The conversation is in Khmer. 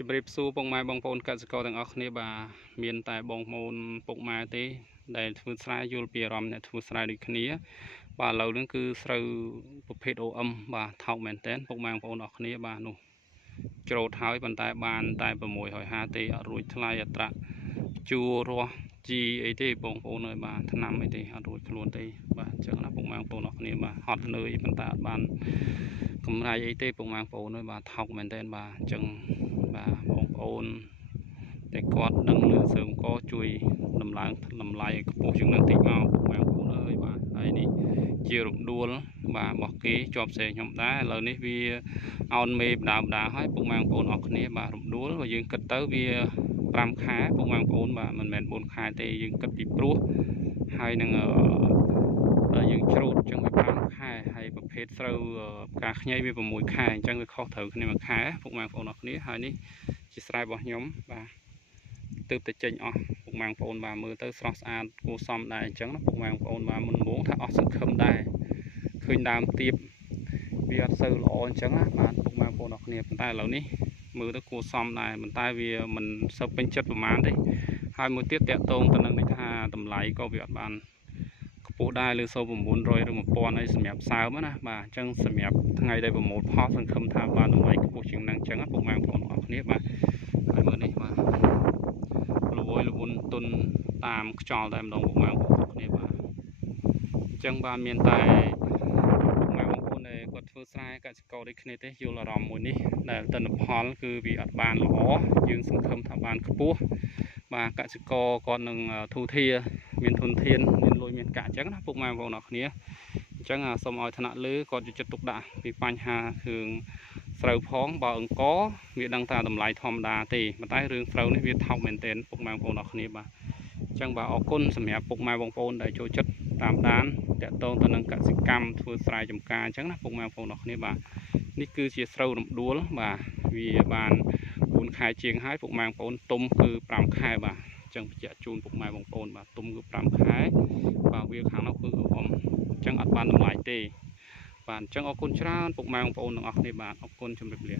ជម្រាបសួរពុកម៉ែបងប្អូនកសិករទាំងអស់គ្នាបាទមានតែបងប្អូនពុកម៉ែទេដែលធ្វើស្រែយល់ពីអារម្មណ៍អ្នកធ្វើស្រែដូចគ្នាបាទឥឡូវនេះគឺស្រូវប្រភេទ OM បាទថោកមែនតើពុកម៉ែបងប្អូនអស់គ្នាបាទនោះច្រូតហើយប៉ុន្តែបានតែ650ទេអត់រួចថ្លៃអត្រាជួររស់ជីអីទេបងប្អូនអើយបាទថ្នាំអីទេអត់រួចខ្លួនទេបាទអញ្ចឹងណាពុកម៉ែបងប្អូនអស់គ្នាបាទហត់នឿយប៉ុន្តែអត់បានកម្រៃអីទេពុកម៉ែបងប្អូនអើយបាទថោកមែនតើបាទអញ្ចឹងបាទបងប្អូនតែគាត់ដឹងលឺសើមកជួយដំឡើងតម្លៃខ្ពស់ជាងនឹងតិចមកពុកម៉ែបងប្អូនអើយបាទហើយនេះជារំដួលបាទរបស់គេជាប់ផ្សេងខ្ញុំដែរឥឡូវនេះវាអោនមេបដាហើយពុកម៉ែបងប្អូនអស់គ្នាបាទរំដួលបើយើងគិតទៅវា5ខែពុកម៉ែបងប្អូនបាទមិនមែន4ខែទេយើងគិតពីព្រោះហើយនឹងយើងច្រូតអញ្ចឹងវា5ខែហើយប្រភេទស្រូវផ្កាខ្ញីវា6ខែអញ្ចឹងវាខុសត្រូវគ្នា1ខែពុកម៉ែបងប្អូនអស់គ្នាហើយនេះជាស្រែរបស់ខ្ញុំបាទទើបតែចេញអស់ពុកម៉ែបងប្អូនបាទមើលទៅស្រស់ស្អាតគួរសមដែរអញ្ចឹងណាពុកម៉ែបងប្អូនបាទមុនដំបូងថាអស់សង្ឃឹមដែរឃើញដើមទៀបវាអត់សូវល្អអញ្ចឹងណាបាទពុកម៉ែបងប្អូនអស់គ្នាប៉ុន្តែឥឡូវនេះមើលទៅគួរសមដែរប៉ុន្តែវាមិនសូវពេញចិត្តប្រហែលទេហើយមួយទៀតតកតងទៅនឹងនេះថាតម្លៃក៏វាអត់បានខ្ពស់ដែរលើ900ឬ1000អីសម្រាប់សើមណាបាទអញ្ចឹងសម្រាប់ថ្ងៃដែលប្រមូលផលសង្ឃឹមថាបានតម្លៃខ្ពស់ជាងហ្នឹងអញ្ចឹងពុកម៉ែបងប្អូនអស់គ្នាបាទហើយមើលនេះបាទរវល់រវន់ទុនតាមខ្យល់តែម្ដងពុកម៉ែបងប្អូនអស់គ្នាបាទអញ្ចឹងបាទមានតែពុកម៉ែបងប្អូនដែលគាត់ធ្វើស្រែកសិករដូចគ្នាទេយល់អារម្មណ៍មួយនេះដែលទិន្នផលគឺវាអត់បានល្អយើងសង្ឃឹមថាបានខ្ពស់បាទកសិករគាត់នឹងធូរធារមានធនធានមានលុយមានកាក់អញ្ចឹងណាពុកម៉ែបងប្អូនអរគ្នាអញ្ចឹងសូមឲ្យថ្នាក់លើគាត់យកចិត្តទុកដាក់ពីបញ្ហាគ្រឿងស្រូវផងបើអង្គវាដឹងថាតម្លៃធម្មតាទេប៉ុន្តែរឿងស្រូវនេះវាថោកមែនទែនពុកម៉ែបងប្អូនអរគ្នាបាទអញ្ចឹងបាទអរគុណសម្រាប់ពុកម៉ែបងប្អូនដែលចូលចិត្តតាមដានតាក់ទងទៅនឹងកសិកម្មធ្វើស្រែចម្ការអញ្ចឹងណាពុកម៉ែបងប្អូនអរគ្នាបាទនេះគឺជាស្រូវរំដួលបាទវាបាន4ខែជាងហើយពុកម៉ែបងប្អូនទុំគឺ5ខែបាទអញ្ចឹងបញ្ជាក់ជូនពុកម៉ែបងប្អូនបាទទុំគឺ5ខែបាទវាខាងនោះគឺអ៊ំអញ្ចឹងអត់បានតម្លៃទេបាទអញ្ចឹងអរគុណច្រើនពុកម៉ែបងប្អូនទាំងអស់គ្នាបាទអរគុណជម្រាបលា